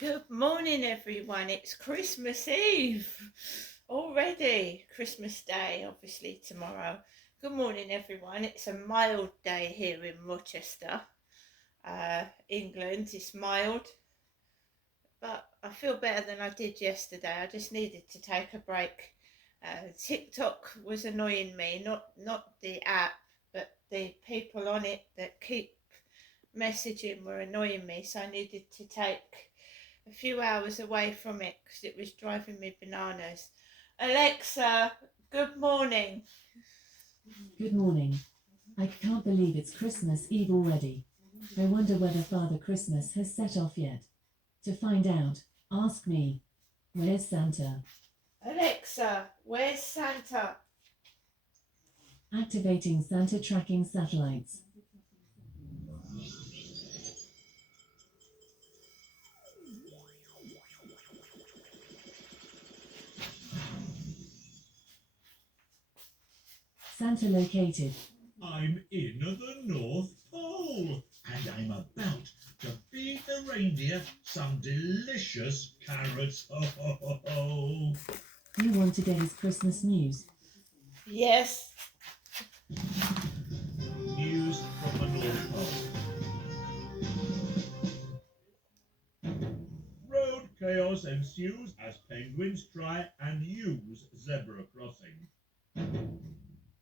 Good morning, everyone. It's Christmas Eve already. Christmas Day, obviously, tomorrow. Good morning, everyone. It's a mild day here in Rochester, England. It's mild, but I feel better than I did yesterday. I just needed to take a break. TikTok was annoying me, not the app, but the people on it that keep messaging were annoying me, so I needed to take a few hours away from it because it was driving me bananas. Alexa, good morning. Good morning. I can't believe it's Christmas Eve already. I wonder whether Father Christmas has set off yet. To find out, ask me. Where's Santa? Alexa, where's Santa? Activating Santa tracking satellites. Santa located. I'm in the North Pole, and I'm about to feed the reindeer some delicious carrots. Ho, ho, ho, ho. You want to get his Christmas news? Yes. News from the North Pole. Road chaos ensues as penguins try and use zebra crossing.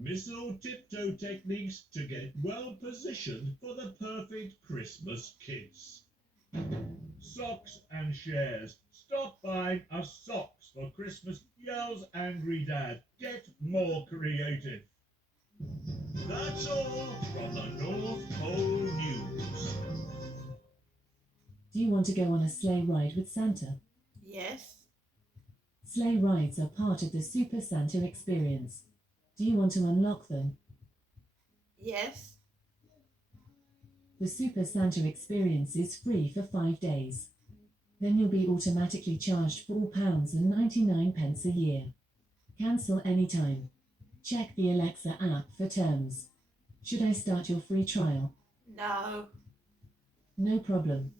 Missile tiptoe techniques to get well positioned for the perfect Christmas kiss. Socks and shares. Stop buying us socks for Christmas, yells angry dad. Get more creative. That's all from the North Pole News. Do you want to go on a sleigh ride with Santa? Yes. Sleigh rides are part of the Super Santa experience. Do you want to unlock them? Yes. The Super Santa experience is free for 5 days. Then you'll be automatically charged £4.99 a year. Cancel anytime. Check the Alexa app for terms. Should I start your free trial? No. No problem.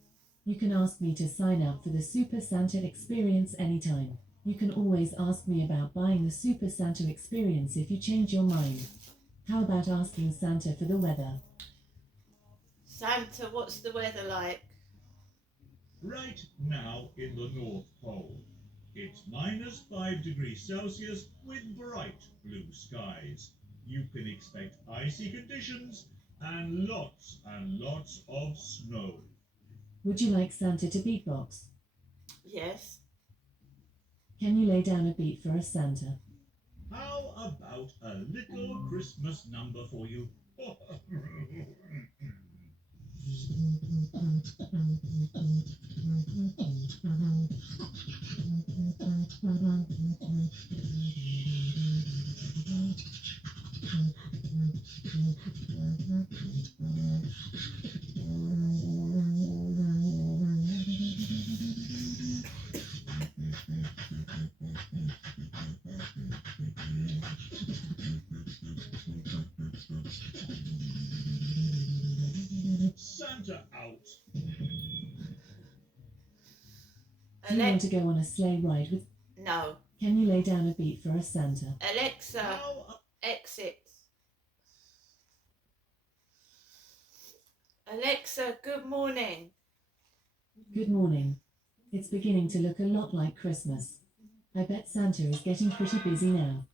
You can ask me to sign up for the Super Santa experience anytime. You can always ask me about buying the Super Santa experience if you change your mind. How about asking Santa for the weather? Santa, what's the weather like? Right now in the North Pole, it's -5 degrees Celsius with bright blue skies. You can expect icy conditions and lots of snow. Would you like Santa to beatbox? Yes. Can you lay down a beat for us, Santa? How about a little Christmas number for you? Santa out. Do you want to go on a sleigh ride with... No. Can you lay down a beat for us, Santa? Alexa, exit. Alexa, good morning. Good morning. It's beginning to look a lot like Christmas. I bet Santa is getting pretty busy now.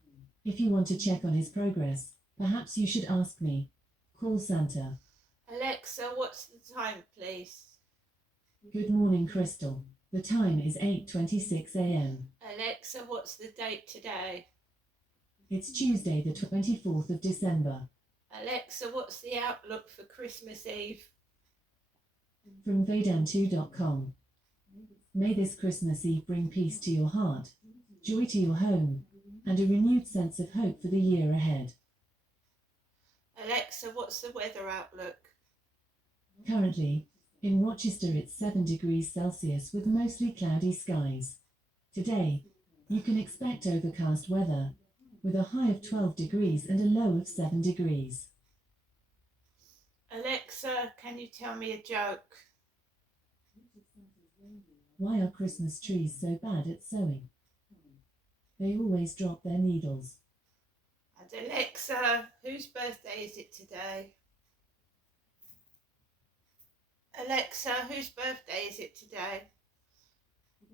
If you want to check on his progress, perhaps you should ask me. Call Santa. Alexa, what's the time, please? Good morning, Crystal. The time is 8:26 a.m. Alexa, what's the date today? It's Tuesday, the 24th of December. Alexa, what's the outlook for Christmas Eve? From Vedan2.com. May this Christmas Eve bring peace to your heart, joy to your home, and a renewed sense of hope for the year ahead. Alexa, what's the weather outlook? Currently, in Rochester it's 7 degrees Celsius with mostly cloudy skies. Today, you can expect overcast weather, with a high of 12 degrees and a low of 7 degrees. Alexa, can you tell me a joke? Why are Christmas trees so bad at sewing? They always drop their needles. And Alexa, whose birthday is it today? Alexa, whose birthday is it today?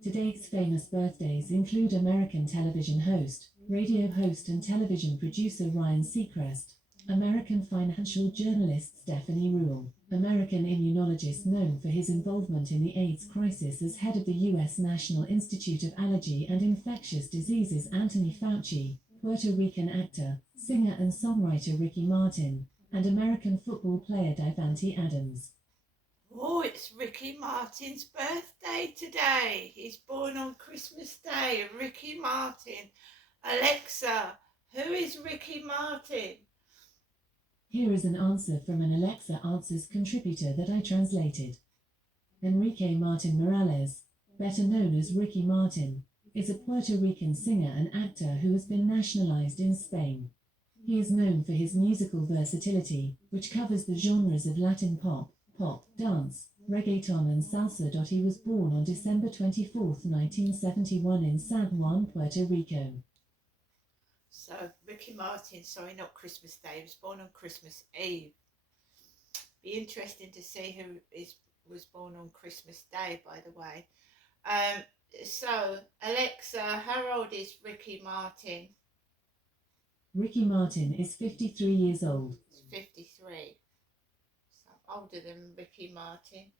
Today's famous birthdays include American television host, radio host and television producer Ryan Seacrest, American financial journalist Stephanie Ruhle, American immunologist known for his involvement in the AIDS crisis as head of the U.S. National Institute of Allergy and Infectious Diseases Anthony Fauci, Puerto Rican actor, singer and songwriter Ricky Martin, and American football player Davante Adams. Oh, it's Ricky Martin's birthday today. He's born on Christmas Day. Ricky Martin. Alexa, who is Ricky Martin? Here is an answer from an Alexa Answers contributor that I translated. Enrique Martin Morales, better known as Ricky Martin, is a Puerto Rican singer and actor who has been nationalized in Spain. He is known for his musical versatility, which covers the genres of Latin pop, dance, reggaeton and salsa. He was born on December 24, 1971 in San Juan, Puerto Rico. So, Ricky Martin, sorry, not Christmas Day, he was born on Christmas Eve. Be interesting to see who was born on Christmas Day, by the way. So, Alexa, how old is Ricky Martin? Ricky Martin is 53 years old. He's 53. So, I'm older than Ricky Martin.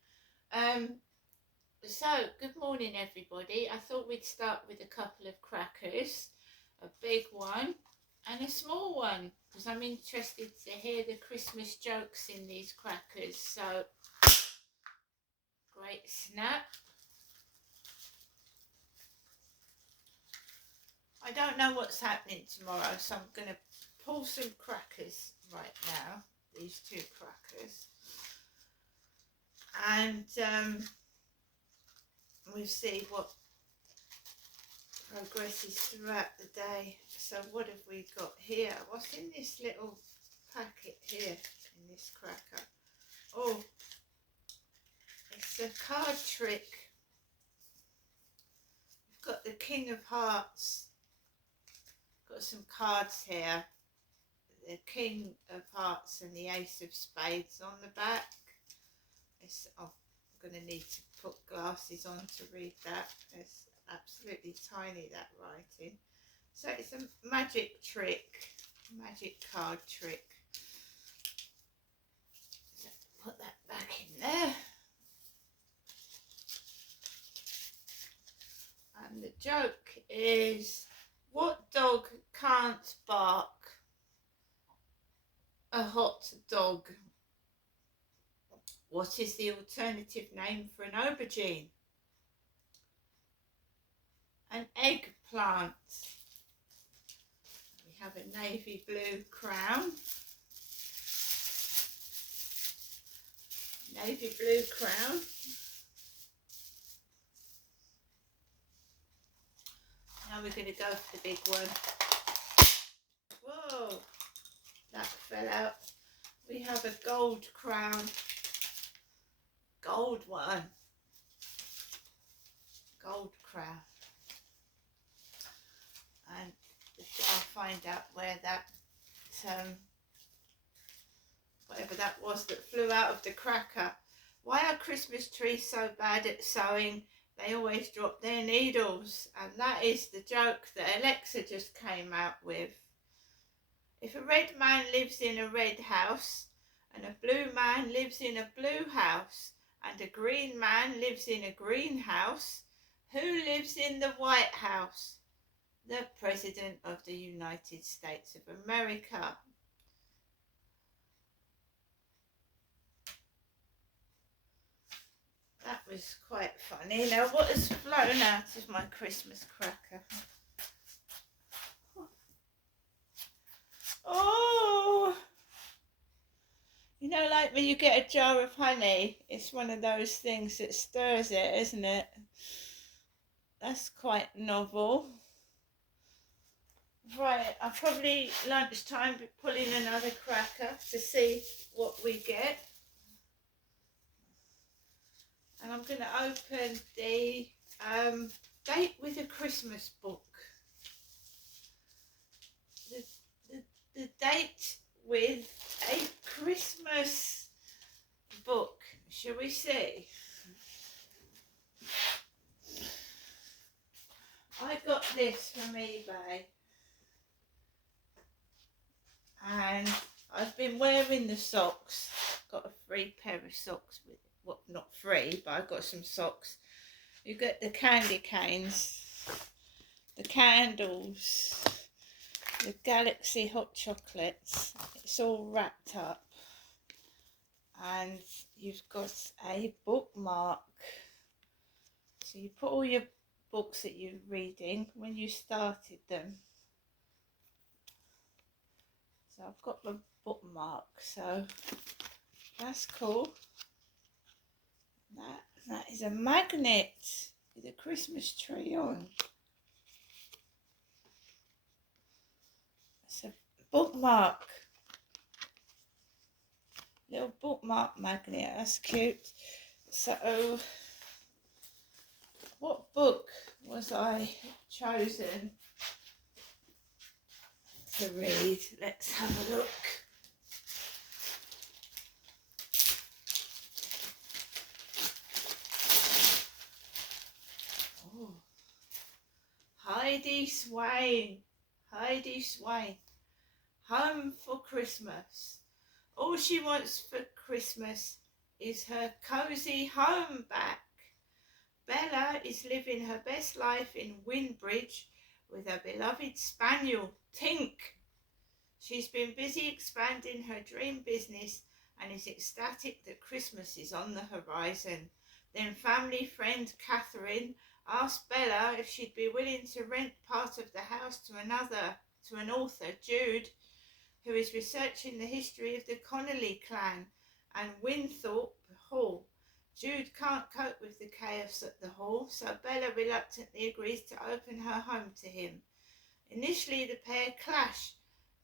So, good morning, everybody. I thought we'd start with a couple of crackers. A big one and a small one, because I'm interested to hear the Christmas jokes in these crackers. So, great snap. I don't know what's happening tomorrow, so I'm going to pull some crackers right now, these two crackers, and we'll see what progresses throughout the day. So what have we got here? What's in this little packet here, in this cracker? Oh, it's a card trick. We've got the King of Hearts. Got some cards here. The King of Hearts and the Ace of Spades on the back. I'm going to need to put glasses on to read that. It's absolutely tiny, that writing. So it's a magic card trick. So put that back in there. And the joke is, what dog can't bark? A hot dog. What is the alternative name for an aubergine? An eggplant. We have a navy blue crown. Navy blue crown. Now we're going to go for the big one. Whoa, that fell out. We have a gold crown. Gold one. Gold crown. And I'll find out where that, whatever that was that flew out of the cracker. Why are Christmas trees so bad at sewing? They always drop their needles. And that is the joke that Alexa just came out with. If a red man lives in a red house, and a blue man lives in a blue house, and a green man lives in a green house, who lives in the White House? The President of the United States of America. That was quite funny. Now, what has flown out of my Christmas cracker? Oh! You know, like when you get a jar of honey, it's one of those things that stirs it, isn't it? That's quite novel. Right, I'll probably lunchtime be pulling another cracker to see what we get. And I'm going to open the Date with a Christmas book. The date with a Christmas book. Shall we see? I got this from eBay, and I've been wearing the socks. Got a free pair of socks with it. Well, not free, but I got some socks. You get the candy canes, the candles, the Galaxy hot chocolates. It's all wrapped up, and you've got a bookmark. So you put all your books that you're reading when you started them. So I've got my bookmark, so that's cool. That is a magnet with a Christmas tree on. It's a bookmark. Little bookmark magnet, that's cute. So what book was I chosen to read? Let's have a look. Oh, Heidi Swain. Heidi Swain. Home for Christmas. All she wants for Christmas is her cosy home back. Bella is living her best life in Windbridge with her beloved spaniel, Tink. She's been busy expanding her dream business and is ecstatic that Christmas is on the horizon. Then family friend Catherine asked Bella if she'd be willing to rent part of the house to an author, Jude, who is researching the history of the Connolly clan and Winthorpe Hall. Jude can't cope with the chaos at the hall, so Bella reluctantly agrees to open her home to him. Initially, the pair clash,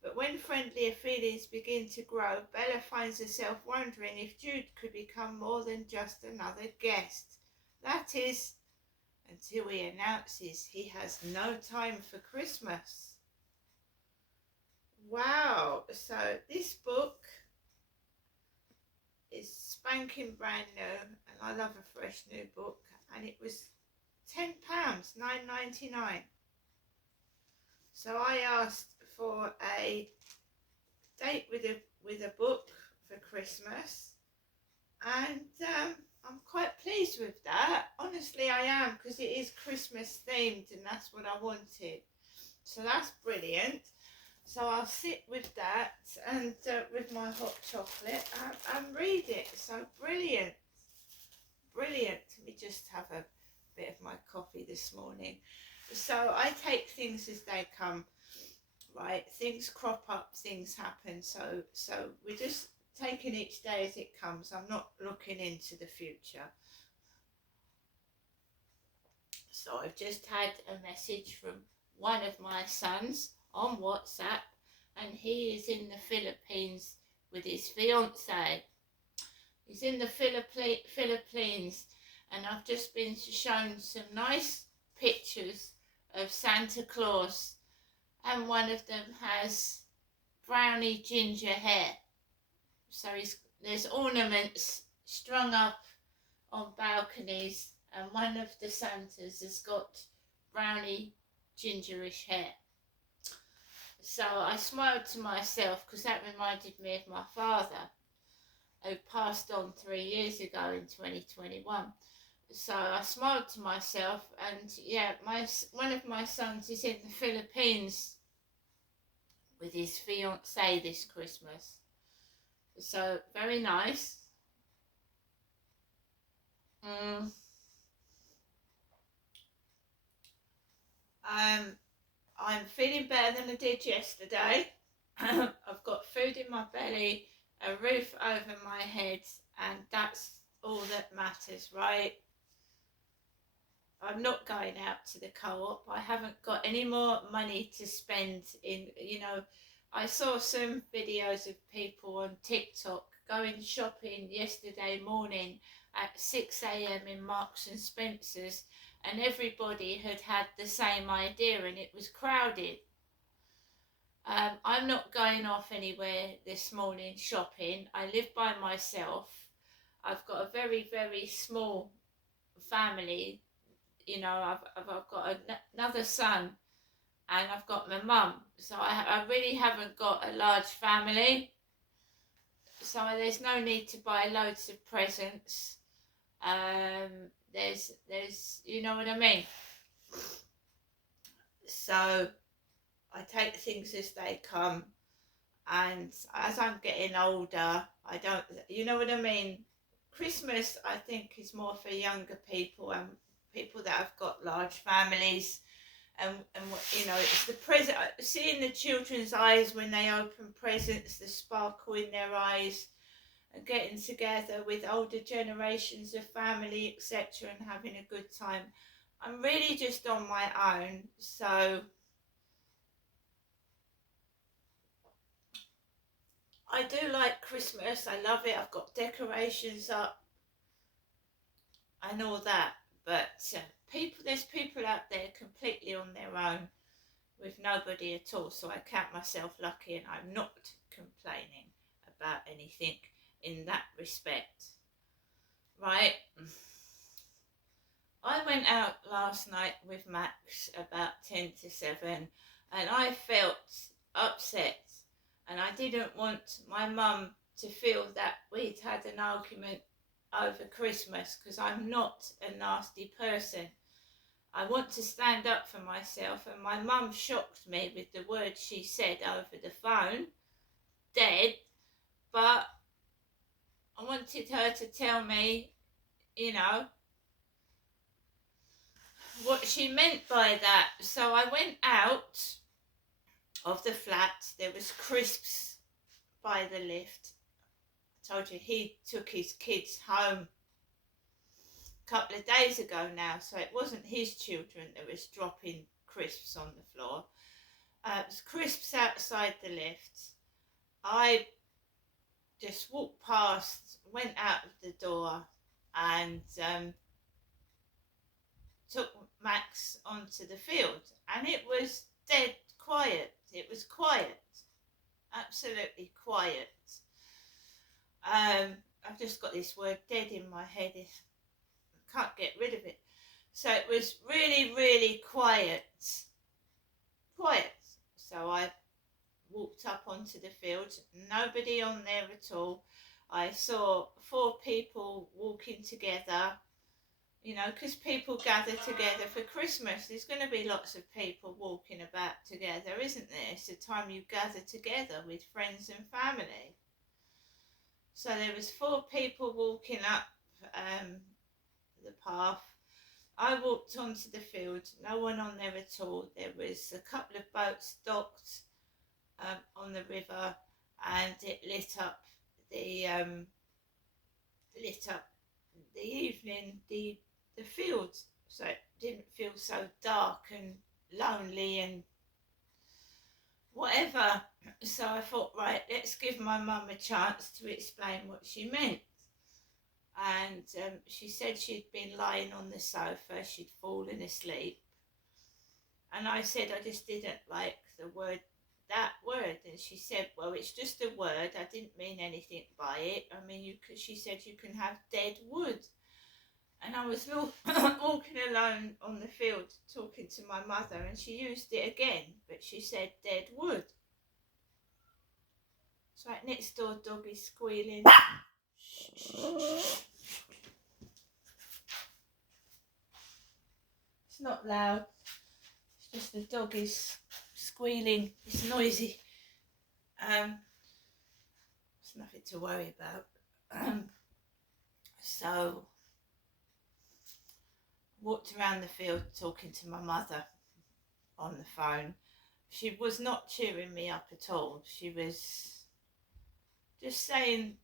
but when friendlier feelings begin to grow, Bella finds herself wondering if Jude could become more than just another guest. That is, until he announces he has no time for Christmas. Wow, so this book is spanking brand new, and I love a fresh new book, and it was £10, $9.99. So I asked for a date with a book for Christmas, and I'm quite pleased with that. Honestly, I am, because it is Christmas themed, and that's what I wanted. So that's brilliant. So I'll sit with that and with my hot chocolate and read it. So brilliant. Brilliant. Let me just have a bit of my coffee this morning. So I take things as they come, right? Things crop up, things happen. So we're just taking each day as it comes. I'm not looking into the future. So I've just had a message from one of my sons on WhatsApp, and he is in the Philippines with his fiance. He's in the Philippines, and I've just been shown some nice pictures of Santa Claus, and one of them has brownie ginger hair. So there's ornaments strung up on balconies, and one of the Santas has got brownie gingerish hair. So I smiled to myself, because that reminded me of my father, who passed on 3 years ago in 2021. So I smiled to myself, and yeah, one of my sons is in the Philippines with his fiancée this Christmas. So very nice. I'm feeling better than I did yesterday. I've got food in my belly, a roof over my head, and that's all that matters, right? I'm not going out to the co-op. I haven't got any more money to spend in, I saw some videos of people on TikTok going shopping yesterday morning at 6 a.m. in Marks and Spencer's, and everybody had had the same idea and it was crowded. I'm not going off anywhere this morning shopping. I live by myself. I've got a very, very small family. You know, I've got another son and I've got my mum. So I really haven't got a large family. So there's no need to buy loads of presents. There's, you know what I mean? So I take things as they come, and as I'm getting older, I don't, you know what I mean? Christmas, I think, is more for younger people and people that have got large families, and you know, it's the present, seeing the children's eyes when they open presents, the sparkle in their eyes, and getting together with older generations of family, etc., and having a good time. I'm really just on my own, so I do like Christmas. I love it. I've got decorations up and all that. But there's people out there completely on their own with nobody at all. So I count myself lucky, and I'm not complaining about anything in that respect. Right. I went out last night with Max about 10 to 7, and I felt upset, and I didn't want my mum to feel that we'd had an argument over Christmas, because I'm not a nasty person. I want to stand up for myself, and my mum shocked me with the words she said over the phone, dead, but I wanted her to tell me, you know, what she meant by that. So I went out of the flat. There was crisps by the lift. I told you he took his kids home a couple of days ago now, so it wasn't his children that was dropping crisps on the floor. It was crisps outside the lift. I just walked past, went out of the door, and took Max onto the field, and it was dead quiet. It was quiet, absolutely quiet. I've just got this word dead in my head. I can't get rid of it. So it was really, really quiet. So I walked up onto the field, nobody on there at all. I saw 4 people walking together, you know, because people gather together for Christmas. There's going to be lots of people walking about together, isn't there? It's the time you gather together with friends and family. So there was 4 people walking up the path. I walked onto the field, no one on there at all. There was a couple of boats docked on the river, and it lit up the evening, the fields, so it didn't feel so dark and lonely and whatever. So I thought, right, let's give my mum a chance to explain what she meant. And she said she'd been lying on the sofa, she'd fallen asleep, and I said I just didn't like that word, and she said, well, it's just a word, I didn't mean anything by it. I mean, she said you can have dead wood. And I was walking alone on the field talking to my mother, and she used it again, but she said dead wood. It's like next door dog is squealing. It's not loud, it's just the dog is squealing. It's noisy. It's nothing to worry about. So walked around the field talking to my mother on the phone. She was not cheering me up at all. She was just saying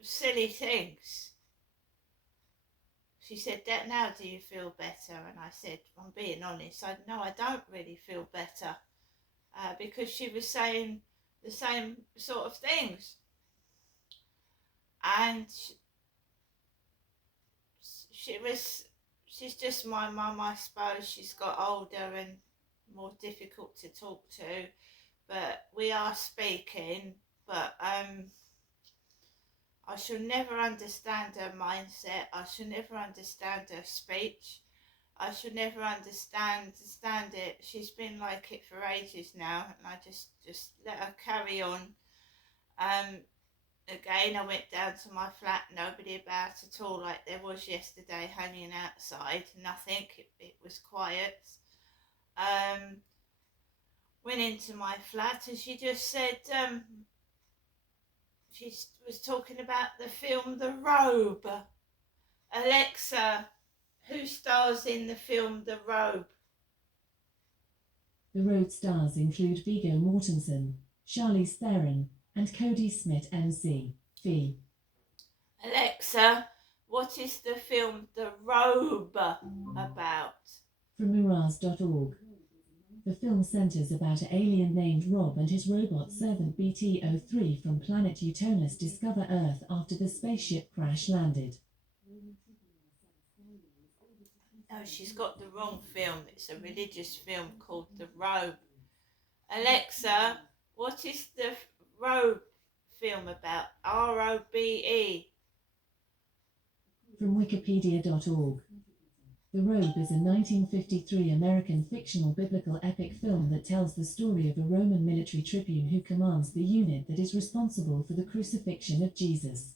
silly things. She said, "That now, do you feel better?" And I said, I'm being honest, no, I don't really feel better, because she was saying the same sort of things. And she was she's just my mum, I suppose. She's got older and more difficult to talk to, but we are speaking. But I shall never understand her mindset. I shall never understand her speech. I shall never understand it. She's been like it for ages now, and I just let her carry on. Again, I went down to my flat, nobody about at all, like there was yesterday, hanging outside, nothing, it was quiet. Went into my flat and she just said, she was talking about the film The Robe. Alexa, who stars in the film The Robe? The Robe stars include Viggo Mortensen, Charlize Theron, and Cody Smith MC. Fee. Alexa, what is the film The Robe about? From Miraz.org. The film centers about an alien named Rob and his robot servant BT-03 from planet Utonus discover Earth after the spaceship crash landed. No, she's got the wrong film. It's a religious film called The Robe. Alexa, what is the Robe film about? R-O-B-E. From Wikipedia.org. The Robe is a 1953 American fictional biblical epic film that tells the story of a Roman military tribune who commands the unit that is responsible for the crucifixion of Jesus.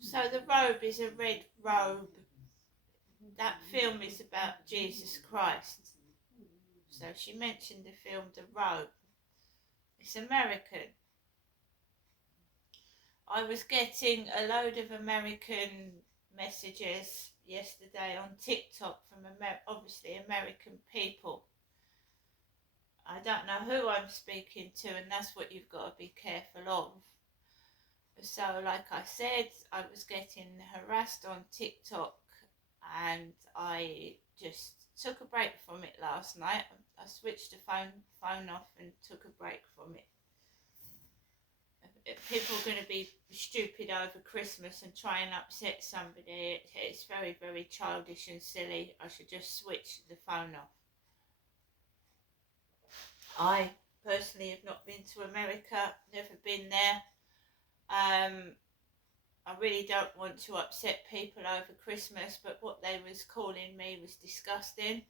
So the robe is a red robe. That film is about Jesus Christ. So she mentioned the film The Robe. It's American. I was getting a load of American messages yesterday on TikTok from obviously American people. I don't know who I'm speaking to, and that's what you've got to be careful of. So like I said, I was getting harassed on TikTok, and I just took a break from it last night. I switched the phone off and took a break from it. If people are going to be stupid over Christmas and try and upset somebody, it's very, very childish and silly. I should just switch the phone off. I personally have not been to America, never been there. I really don't want to upset people over Christmas, but what they was calling me was disgusting.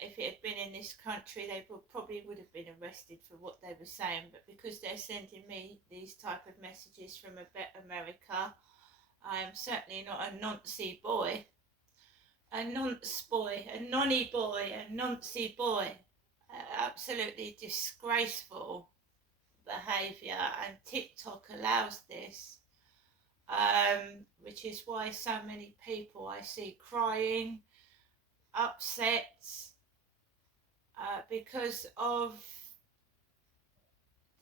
If it had been in this country, they probably would have been arrested for what they were saying, but because they're sending me these type of messages from America, I am certainly not a noncy boy. A nonce boy, a nonny boy, a noncy boy. Absolutely disgraceful behaviour, and TikTok allows this, which is why so many people I see crying, upset, because of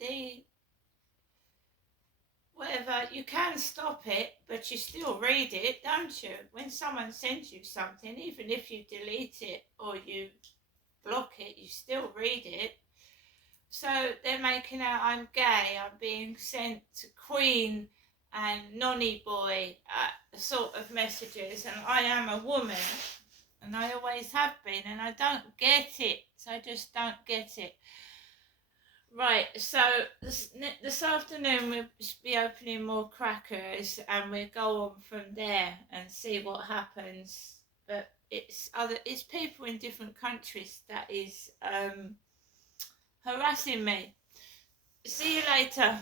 the whatever. You can stop it, but you still read it, don't you? When someone sends you something, even if you delete it or you block it, you still read it. So they're making out I'm gay, I'm being sent to Queen and Nonny Boy sort of messages, and I am a woman, and I always have been, and I don't get it. I just don't get it. Right, so this afternoon we'll be opening more crackers, and we'll go on from there and see what happens. But it's people in different countries that is harassing me. See you later.